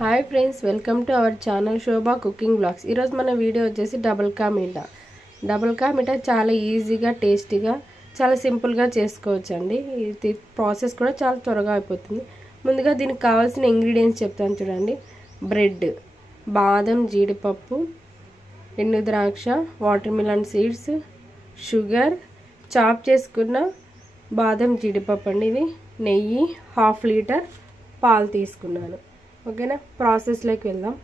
Hi friends, welcome to our channel Shobha cooking blogs. ఈరోజు మన video వచ్చేసి డబుల్ కా మీఠా. డబుల్ కా మీఠా చాలా ఈజీగా, టేస్టీగా, చాలా సింపుల్గా చేసుకోవచ్చు అండి. ఇది ప్రాసెస్ కూడా చాలా త్వరగా అయిపోతుంది. ముందుగా దీనికి కావాల్సిన ఇంగ్రీడియంట్స్ చెప్తాను చూడండి. బ్రెడ్, బాదం, జీడిపప్పు, ఎండు ద్రాక్ష, watermelon seeds, sugar, chop చేసుకున్న బాదం జీడిపప్పు అండి. ఇది నెయ్యి, 1/2 లీటర్ పాలు తీసుకున్నాను. ఓకేనా, ప్రాసెస్లోకి వెళ్దాం.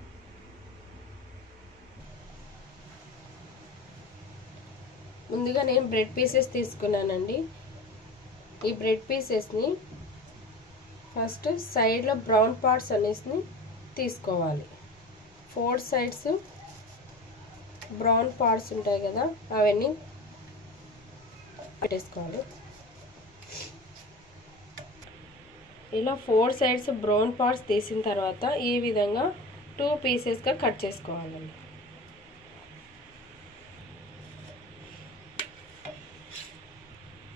ముందుగా నేను బ్రెడ్ పీసెస్ తీసుకున్నానండి. ఈ బ్రెడ్ పీసెస్ని ఫస్ట్ సైడ్లో బ్రౌన్ పార్ట్స్ అనేసి తీసుకోవాలి. 4 సైడ్స్ బ్రౌన్ పార్ట్స్ ఉంటాయి కదా, అవన్నీ పెట్టేసుకోవాలి. ఇలా 4 సైడ్స్ బ్రౌన్ పార్ట్స్ తీసిన తర్వాత ఈ విధంగా 2 పీసెస్గా కట్ చేసుకోవాలండి.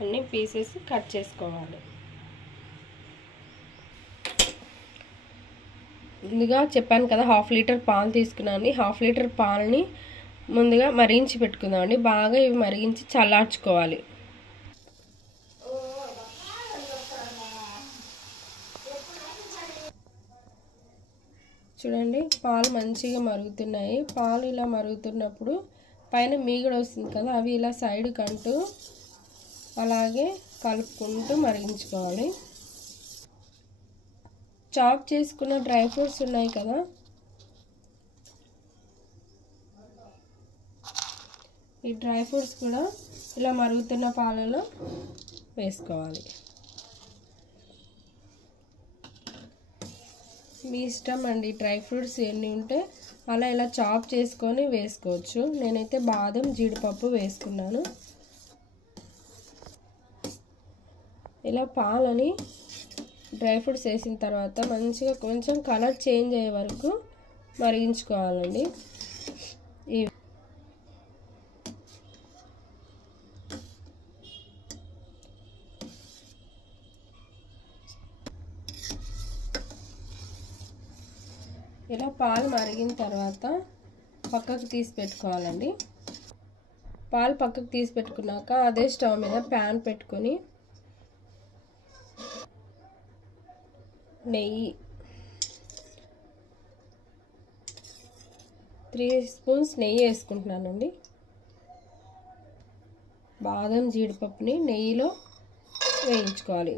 అన్ని పీసెస్ కట్ చేసుకోవాలి. ముందుగా చెప్పాను కదా, 1/2 లీటర్ పాలు తీసుకున్నాను. 1/2 లీటర్ పాలని ముందుగా మరిగించి పెట్టుకుందామండి. బాగా ఇవి మరిగించి చల్లార్చుకోవాలి. చూడండి, పాలు మంచిగా మరుగుతున్నాయి. పాలు ఇలా మరుగుతున్నప్పుడు పైన మీగడ వస్తుంది కదా, అవి ఇలా సైడ్ కంటూ అలాగే కలుపుకుంటూ మరిగించుకోవాలి. చాప్ చేసుకున్న డ్రై ఫ్రూట్స్ ఉన్నాయి కదా, ఈ డ్రై ఫ్రూట్స్ కూడా ఇలా మరుగుతున్న పాలలో వేసుకోవాలి. మీ ఇష్టం అండి, డ్రై ఫ్రూట్స్ ఎన్ని ఉంటే అలా ఇలా చాప్ చేసుకొని వేసుకోవచ్చు. నేనైతే బాదం, జీడిపప్పు వేసుకున్నాను. ఇలా పాలని డ్రై ఫ్రూట్స్ వేసిన తర్వాత మంచిగా కొంచెం కలర్ చేంజ్ అయ్యే వరకు మరిగించుకోవాలండి. ఇలా పాలు మరిగిన తర్వాత పక్కకు తీసి పెట్టుకోవాలండి. పాలు పక్కకు తీసి పెట్టుకున్నాక అదే స్టవ్ మీద ప్యాన్ పెట్టుకొని నెయ్యి 3 స్పూన్స్ నెయ్యి వేసుకుంటున్నానండి. బాదం జీడిపప్పుని నెయ్యిలో వేయించుకోవాలి.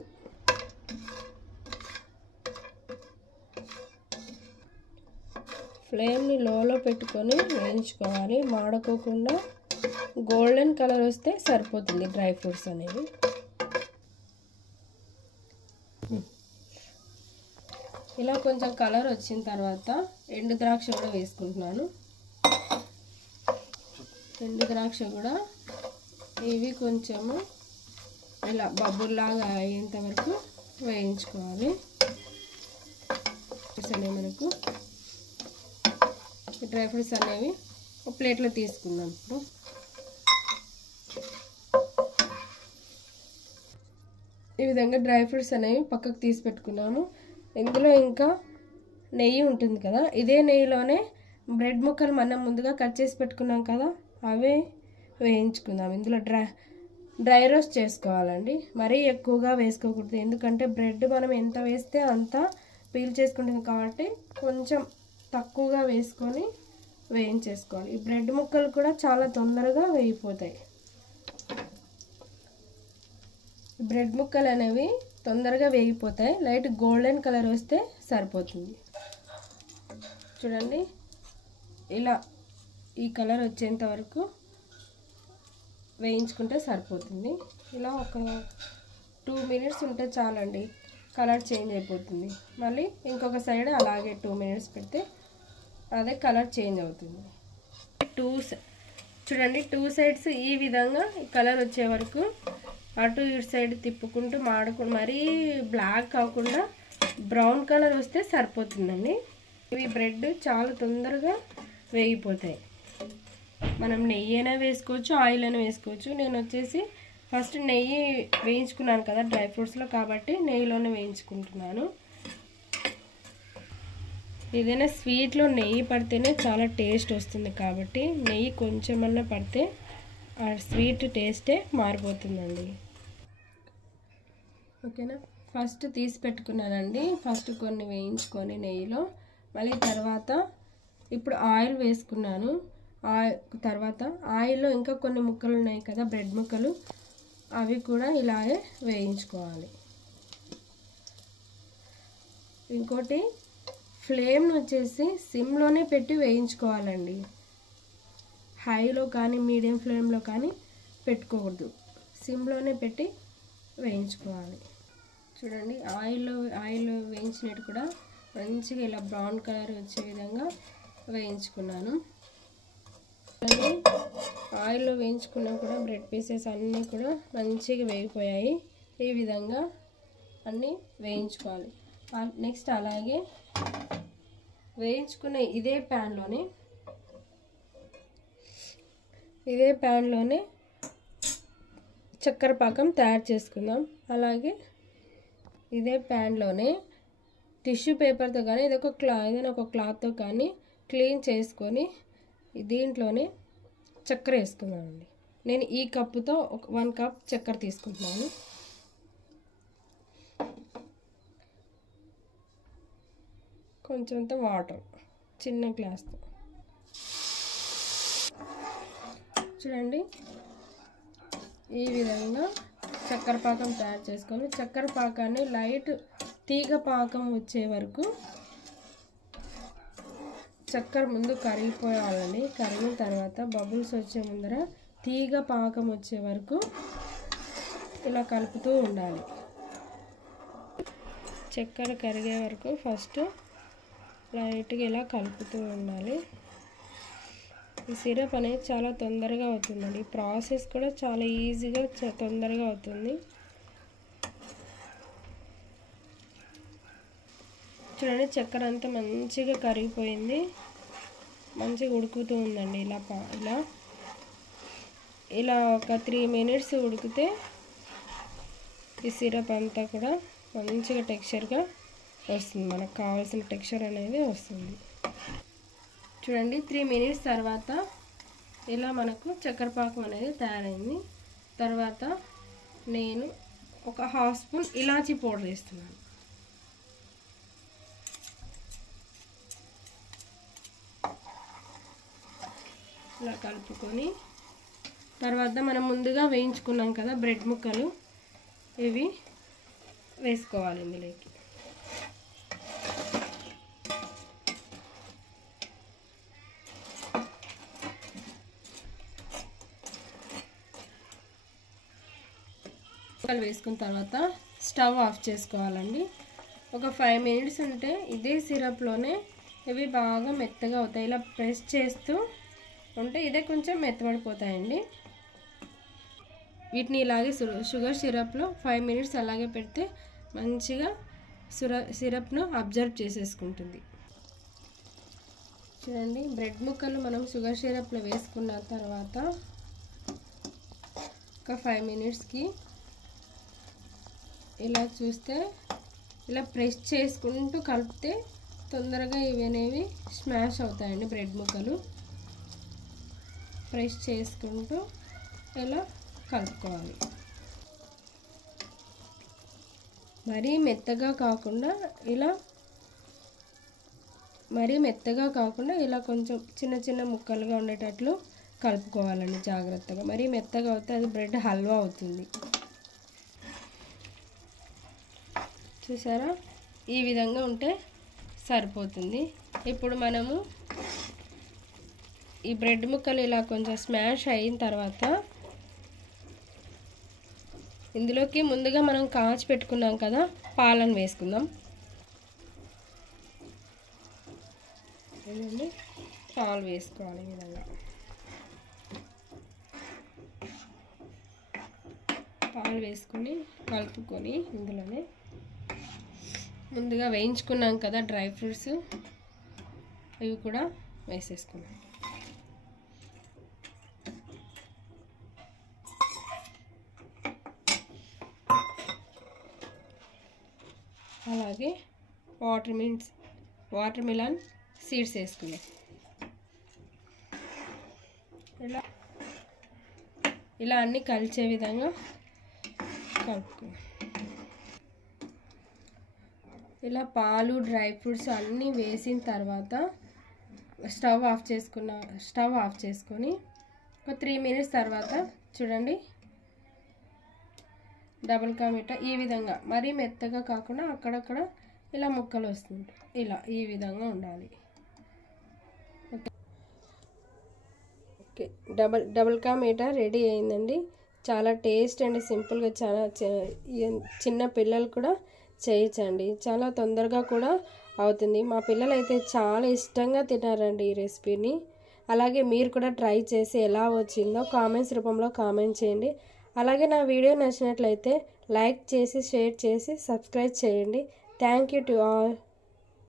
ఫ్లేమ్ని లోలో పెట్టుకొని వేయించుకోవాలి. మాడకోకుండా గోల్డెన్ కలర్ వస్తే సరిపోతుంది డ్రై ఫ్రూట్స్ అనేవి. ఇలా కొంచెం కలర్ వచ్చిన తర్వాత ఎండు ద్రాక్ష కూడా వేసుకుంటున్నాను. ఎండు ద్రాక్ష కూడా ఇవి కొంచెము ఇలా బబ్బుల్లాగా అయ్యేంత వరకు వేయించుకోవాలి. మనకు డ్రై ఫ్రూట్స్ అనేవి ఒక ప్లేట్లో తీసుకుందాం. ఇప్పుడు ఈ విధంగా డ్రై ఫ్రూట్స్ అనేవి పక్కకు తీసి పెట్టుకున్నాము. ఇందులో ఇంకా నెయ్యి ఉంటుంది కదా, ఇదే నెయ్యిలోనే బ్రెడ్ ముక్కలు మనం ముందుగా కట్ చేసి పెట్టుకున్నాం కదా, అవే వేయించుకుందాం. ఇందులో డ్రై రోస్ట్ చేసుకోవాలండి. మరీ ఎక్కువగా వేసుకోకూడదు, ఎందుకంటే బ్రెడ్ మనం ఎంత వేస్తే అంత పీల్ చేసుకుంటుంది కాబట్టి కొంచెం తక్కువగా వేసుకొని వేయించేసుకోవాలి. ఈ బ్రెడ్ ముక్కలు కూడా చాలా తొందరగా వేగిపోతాయి. బ్రెడ్ ముక్కలు అనేవి తొందరగా వేగిపోతాయి. లైట్ గోల్డెన్ కలర్ వస్తే సరిపోతుంది. చూడండి, ఇలా ఈ కలర్ వచ్చేంత వరకు వేయించుకుంటే సరిపోతుంది. ఇలా ఒక 2 మినిట్స్ ఉంటే చాలండి, కలర్ చేంజ్ అయిపోతుంది. మళ్ళీ ఇంకొక సైడ్ అలాగే 2 మినిట్స్ పెడితే అదే కలర్ చేంజ్ అవుతుంది. చూడండి, 2 సైడ్స్ ఈ విధంగా కలర్ వచ్చే వరకు అటు ఇటు సైడ్ తిప్పుకుంటూ మాడకుండా, మరీ బ్లాక్ కాకుండా బ్రౌన్ కలర్ వస్తే సరిపోతుందండి. ఇవి బ్రెడ్ చాలా తొందరగా వేగిపోతాయి. మనం నెయ్యి అయినా వేసుకోవచ్చు, ఆయిల్ అయినా వేసుకోవచ్చు. నేను వచ్చేసి ఫస్ట్ నెయ్యి వేయించుకున్నాను కదా డ్రై ఫ్రూట్స్లో, కాబట్టి నెయ్యిలోనే వేయించుకుంటున్నాను. ఏదైనా స్వీట్లో నెయ్యి పడితేనే చాలా టేస్ట్ వస్తుంది కాబట్టి నెయ్యి కొంచెమన్నా పడితే ఆ స్వీట్ టేస్టే మారిపోతుందండి. ఓకేనా, ఫస్ట్ తీసి పెట్టుకున్నానండి. ఫస్ట్ కొన్ని వేయించుకొని నెయ్యిలో, మళ్ళీ తర్వాత ఇప్పుడు ఆయిల్ వేసుకున్నాను. తర్వాత ఆయిల్లో ఇంకా కొన్ని ముక్కలు ఉన్నాయి కదా, బ్రెడ్ ముక్కలు, అవి కూడా ఇలాగే వేయించుకోవాలి. ఇంకోటి, ఫ్లేమ్ను వచ్చేసి సిమ్లోనే పెట్టి వేయించుకోవాలండి. హైలో కానీ మీడియం ఫ్లేమ్లో కానీ పెట్టుకోకూడదు, సిమ్లోనే పెట్టి వేయించుకోవాలి. చూడండి, ఆయిల్ వేయించినట్టు కూడా మంచిగా ఇలా బ్రౌన్ కలర్ వచ్చే విధంగా వేయించుకున్నాను. ఆయిల్లో వేయించుకున్నా కూడా బ్రెడ్ పీసెస్ అన్నీ కూడా మంచిగా వేగిపోయాయి. ఈ విధంగా అన్నీ వేయించుకోవాలి. నెక్స్ట్ అలాగే వేయించుకున్న ఇదే ప్యాన్లోనే చక్కెర పాకం తయారు చేసుకుందాం. అలాగే ఇదే ప్యాన్లోనే టిష్యూ పేపర్తో కానీ ఏదైనా ఒక క్లాత్తో కానీ క్లీన్ చేసుకొని దీంట్లోనే చక్కెర వేసుకుందామండి. నేను ఈ కప్పుతో 1 కప్ చక్కెర తీసుకుంటున్నాను. కొంచెంత వాటర్ చిన్న గ్లాస్తో. చూడండి, ఈ విధంగా చక్కెర పాకం తయారు చేసుకొని చక్కెర పాకాన్ని లైట్ తీగ పాకం వచ్చే వరకు చక్కెర ముందు కరిగిపోవాలండి. కరిగిన తర్వాత బబుల్స్ వచ్చే ముందర తీగ పాకం వచ్చే వరకు ఇలా కలుపుతూ ఉండాలి. చక్కెర కరిగే వరకు ఫస్ట్ లైట్గా ఇలా కలుపుతూ ఉండాలి. ఈ సిరప్ అనేది చాలా తొందరగా అవుతుందండి. ఈ ప్రాసెస్ కూడా చాలా ఈజీగా తొందరగా అవుతుంది. చూడండి, చక్కెర అంతా మంచిగా కరిగిపోయింది, మంచిగా ఉడుకుతూ ఉందండి. ఇలా ఒక 3 మినిట్స్ ఉడికితే ఈ సిరప్ అంతా కూడా మంచిగా టెక్స్చర్గా వస్తుంది, మనకు కావాల్సిన టెక్స్చర్ అనేది వస్తుంది. చూడండి, 3 మినిట్స్ తర్వాత ఇలా మనకు చక్కెర పాకం అనేది తయారైంది. తర్వాత నేను ఒక 1/2 స్పూన్ ఇలాచీ పౌడర్ వేస్తున్నాను. ఇలా కలుపుకొని తర్వాత మనం ముందుగా వేయించుకున్నాం కదా బ్రెడ్ ముక్కలు, ఇవి వేసుకోవాలి ఇందులోకి. ముక్కలు వేసుకున్న తర్వాత స్టవ్ ఆఫ్ చేసుకోవాలండి. ఒక 5 మినిట్స్ ఉంటే ఇదే సిరప్లోనే ఇవి బాగా మెత్తగా అవుతాయి. ఇలా ప్రెస్ చేస్తూ ఉంటే ఇదే కొంచెం మెత్తబడిపోతాయండి. వీటిని ఇలాగే షుగర్ సిరప్లో 5 మినిట్స్ అలాగే పెడితే మంచిగా సిరప్ను అబ్జర్వ్ చేసేసుకుంటుంది. చూడండి, బ్రెడ్ ముక్కలు మనం షుగర్ సిరప్లో వేసుకున్న తర్వాత ఒక 5 మినిట్స్కి ఇలా చూస్తే ఇలా ప్రెస్ చేసుకుంటూ కలిపితే తొందరగా ఇవి అనేవి స్మాష్ అవుతాయండి. బ్రెడ్ ముక్కలు ప్రెస్ చేసుకుంటూ ఇలా కలుపుకోవాలి. మరీ మెత్తగా కాకుండా ఇలా కొంచెం చిన్న చిన్న ముక్కలుగా ఉండేటట్లు కలుపుకోవాలండి జాగ్రత్తగా. మరీ మెత్తగా అవుతే అది బ్రెడ్ హల్వా అవుతుంది. చూసారా, ఈ విధంగా ఉంటే సరిపోతుంది. ఇప్పుడు మనము ఈ బ్రెడ్ ముక్కలు ఇలా కొంచెం స్మాష్ అయిన తర్వాత ఇందులోకి ముందుగా మనం కాచి పెట్టుకున్నాం కదా పాలను వేసుకుందాం. పాలు వేసుకోవాలి. ఈ విధంగా పాలు వేసుకొని కలుపుకొని ఇందులోనే ముందుగా వేయించుకున్నాం కదా డ్రై ఫ్రూట్స్, అవి కూడా వేసేసుకున్నాం. అలాగే water mills watermelon seeds వేసుకుందాం. ఇలా అన్నీ కలిసే విధంగా కలుపుకుందాం. ఇలా పాలు డ్రై ఫ్రూట్స్ అన్నీ వేసిన తర్వాత స్టవ్ ఆఫ్ చేసుకొని ఒక 3 మినిట్స్ తర్వాత చూడండి డబుల్ కా మీఠా ఈ విధంగా మరీ మెత్తగా కాకుండా అక్కడక్కడ ఇలా ముక్కలు వస్తుంది. ఇలా ఈ విధంగా ఉండాలి. Okay, double ka meetha ready అయిందండి. చాలా టేస్ట్ అండ్ సింపుల్గా చాలా చిన్న పిల్లలు కూడా చేయొచ్చండి. చాలా తొందరగా కూడా అవుతుంది. మా పిల్లలు అయితే చాలా ఇష్టంగా తినారండి ఈ రెసిపీని. అలాగే మీరు కూడా ట్రై చేసి ఎలా వచ్చిందో కామెంట్స్ రూపంలో కామెంట్ చేయండి. అలాగే నా వీడియో నచ్చినట్లయితే లైక్ చేసి షేర్ చేసి సబ్స్క్రైబ్ చేయండి. Thank you to all.